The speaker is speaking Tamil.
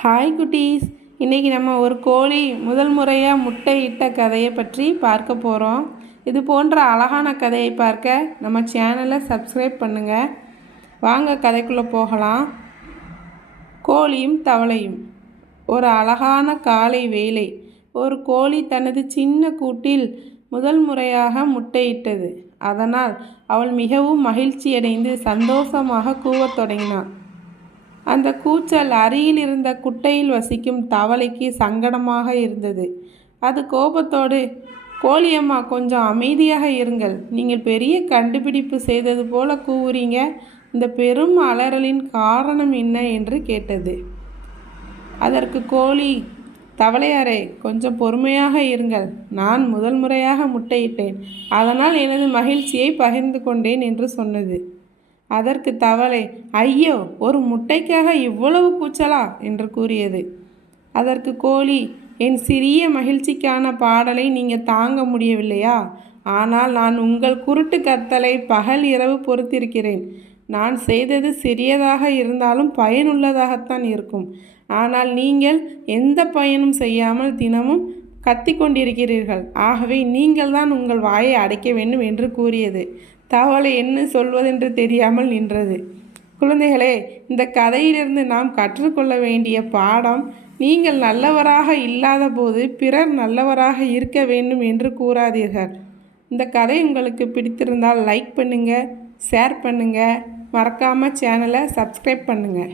ஹாய் குட்டீஸ், இன்றைக்கி நம்ம ஒரு கோழி முதல் முறையாக முட்டை இட்ட கதையை பற்றி பார்க்க போகிறோம். இது போன்ற அழகான கதையை பார்க்க நம்ம சேனலை சப்ஸ்கிரைப் பண்ணுங்கள். வாங்க கதைக்குள்ளே போகலாம். கோழியும் தவளையும். ஒரு அழகான காலை வேளை. ஒரு கோழி தனது சின்ன கூட்டில் முதல் முறையாக முட்டையிட்டது. அதனால் அவள் மிகவும் மகிழ்ச்சியடைந்து சந்தோஷமாக கூவத் தொடங்கினாள். அந்த கூச்சல் அருகில் இருந்த குட்டையில் வசிக்கும் தவளைக்கு சங்கடமாக இருந்தது. அது கோபத்தோடு, கோழியம்மா, கொஞ்சம் அமைதியாக இருங்கள். நீங்கள் பெரிய கண்டுபிடிப்பு செய்தது போல கூவுறீங்க. இந்த பெரும் அலறலின் காரணம் என்ன என்று கேட்டது. அதற்கு கோழி, தவளையாரே, கொஞ்சம் பொறுமையாக இருங்கள். நான் முதல் முறையாக முட்டையிட்டேன். அதனால் எனது மகிழ்ச்சியை பகிர்ந்து கொண்டேன் என்று சொன்னது. அதற்கு தவளை, ஐயோ, ஒரு முட்டைக்காக இவ்வளவு கூச்சலா என்று கூறியது. அதற்கு கோழி, என் சிறிய மகிழ்ச்சிக்கான பாடலை நீங்கள் தாங்க முடியவில்லையா? ஆனால் நான் உங்கள் குருட்டு கத்தலை பகல் இரவு பொறுத்திருக்கிறேன். நான் செய்தது சிறியதாக இருந்தாலும் பயனுள்ளதாகத்தான் இருக்கும். ஆனால் நீங்கள் எந்த பயனும் செய்யாமல் தினமும் கத்திக்கொண்டிருக்கிறீர்கள். ஆகவே நீங்கள் தான் உங்கள் வாயை அடைக்க வேண்டும் என்று கூறியது. தவளை என்ன சொல்வதென்று தெரியாமல் நின்றது. குழந்தைகளே, இந்த கதையிலிருந்து நாம் கற்றுக்கொள்ள வேண்டிய பாடம், நீங்கள் நல்லவராக இல்லாத போது பிறர் நல்லவராக இருக்க வேண்டும் என்று கூறாதீர்கள். இந்த கதை உங்களுக்கு பிடித்திருந்தால் லைக் பண்ணுங்கள், ஷேர் பண்ணுங்கள், மறக்காமல் சேனலை சப்ஸ்கிரைப் பண்ணுங்கள்.